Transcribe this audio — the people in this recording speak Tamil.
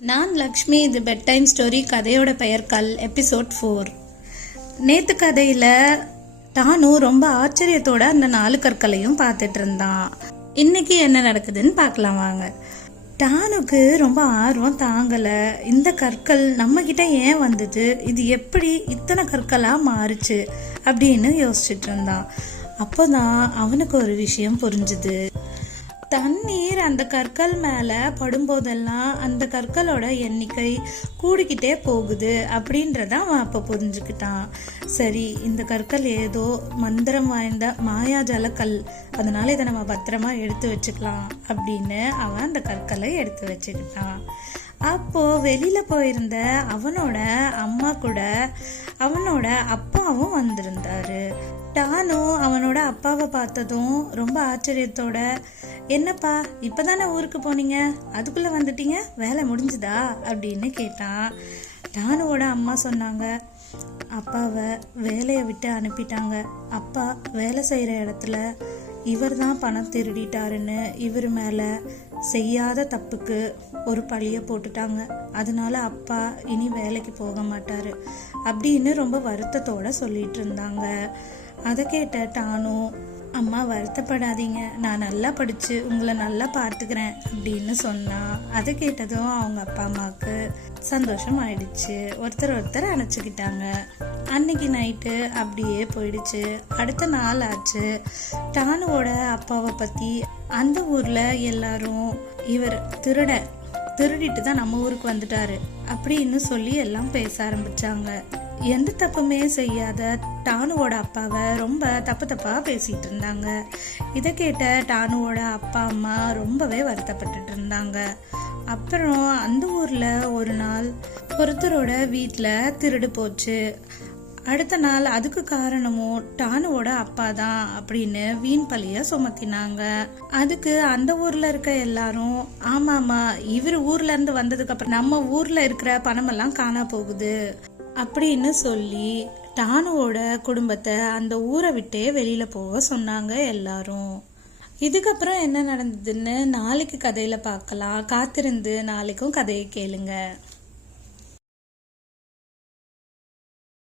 நான் லக்ஷ்மி. இது பெட் டைம் ஸ்டோரி. கதையோட பெயர் கல். எபிசோட் 4. நேத்து கதையில டானு ரொம்ப ஆச்சரியத்தோட அந்த 4 கற்களையும் பார்த்துட்டு இருந்தான். இன்னைக்கு என்ன நடக்குதுன்னு பார்க்கலாம் வாங்க. டானுக்கு ரொம்ப ஆர்வம் தாங்கல. இந்த கற்கள் நம்ம கிட்ட ஏன் வந்தது, இது எப்படி இத்தனை கற்களா மாறுச்சு அப்படின்னு யோசிச்சுட்டு இருந்தான். அப்போதான் அவனுக்கு ஒரு விஷயம் புரிஞ்சுது. தண்ணீர் அந்த கற்கள் மேல படும்போதெல்லாம் அந்த கற்களோட எண்ணிக்கை கூடிக்கிட்டே போகுது அப்படின்றத அவன் அப்ப புரிஞ்சுக்கிட்டான். சரி, இந்த கற்கள் ஏதோ மந்திரம் வாய்ந்த மாயாஜால கல், அதனால இதை நம்ம பத்திரமா எடுத்து வச்சுக்கலாம் அப்படின்னு அவன் அந்த கற்களை எடுத்து வச்சுக்கிட்டான். அப்போ வெளியில போயிருந்த அவனோட அம்மா கூட அவனோட அப்பாவும் வந்திருந்தாரு. டானு அவனோட அப்பாவை பார்த்ததும் ரொம்ப ஆச்சரியத்தோட, என்னப்பா இப்பதானே ஊருக்கு போனீங்க, அதுக்குள்ள வந்துட்டீங்க, வேலை முடிஞ்சுதா அப்படின்னு கேட்டான். டானுவோட அம்மா சொன்னாங்க, அப்பாவை வேலையை விட்டு அனுப்பிட்டாங்க. அப்பா வேலை செய்யற இடத்துல இவர் தான் பணம் திருடிட்டாருன்னு இவர் மேல செய்யாத தப்புக்கு ஒரு பழிய போட்டுட்டாங்க. அதனால அப்பா இனி வேலைக்கு போக மாட்டாரு அப்படின்னு ரொம்ப வருத்தத்தோட சொல்லிட்டு இருந்தாங்க. அதை கேட்ட டானு, அம்மா வருத்தப்படாதீங்க, நான் நல்லா படிச்சு உங்களை நல்லா பார்த்துக்கிறேன் அப்படின்னு சொன்னா. அதை கேட்டதும் அவங்க அப்பா அம்மாவுக்கு சந்தோஷம் ஆயிடுச்சு. ஒருத்தர் அணைச்சுக்கிட்டாங்க. அன்னைக்கு நைட்டு அப்படியே போயிடுச்சு. அடுத்த நாள் ஆச்சு. டானுவோட அப்பாவை பத்தி அந்த ஊர்ல எல்லாரும், இவர் திருடிட்டு தான் நம்ம ஊருக்கு வந்துட்டாரு அப்படின்னு சொல்லி எல்லாம் பேச ஆரம்பிச்சாங்க. எந்த தப்புமே செய்யாத டானுவோட அப்பாவை ரொம்ப தப்பா பேசிட்டு இருந்தாங்க. இதை கேட்ட டானுவோட அப்பா அம்மா ரொம்பவே வருத்தப்பட்டுட்டு இருந்தாங்க. அப்புறம் அந்த ஊர்ல ஒரு நாள் ஒருத்தரோட வீட்டுல திருடு போச்சு. அடுத்த நாள் அதுக்கு காரணமும் டானுவோட அப்பா தான் அப்படின்னு வீண் பழிய சுமத்தினாங்க. அதுக்கு அந்த ஊர்ல இருக்க எல்லாரும், ஆமாமா இவர் ஊர்ல இருந்து வந்ததுக்கு அப்புறம் நம்ம ஊர்ல இருக்கிற பணமெல்லாம் காணா போகுது அப்படின்னு சொல்லி டானுவோட குடும்பத்தை அந்த ஊரை விட்டே வெளியில போக சொன்னாங்க எல்லாரும். இதுக்கப்புறம் என்ன நடந்ததுன்னு நாளைக்கு கதையில பார்க்கலாம். காத்திருந்து நாளைக்கும் கதையை கேளுங்க.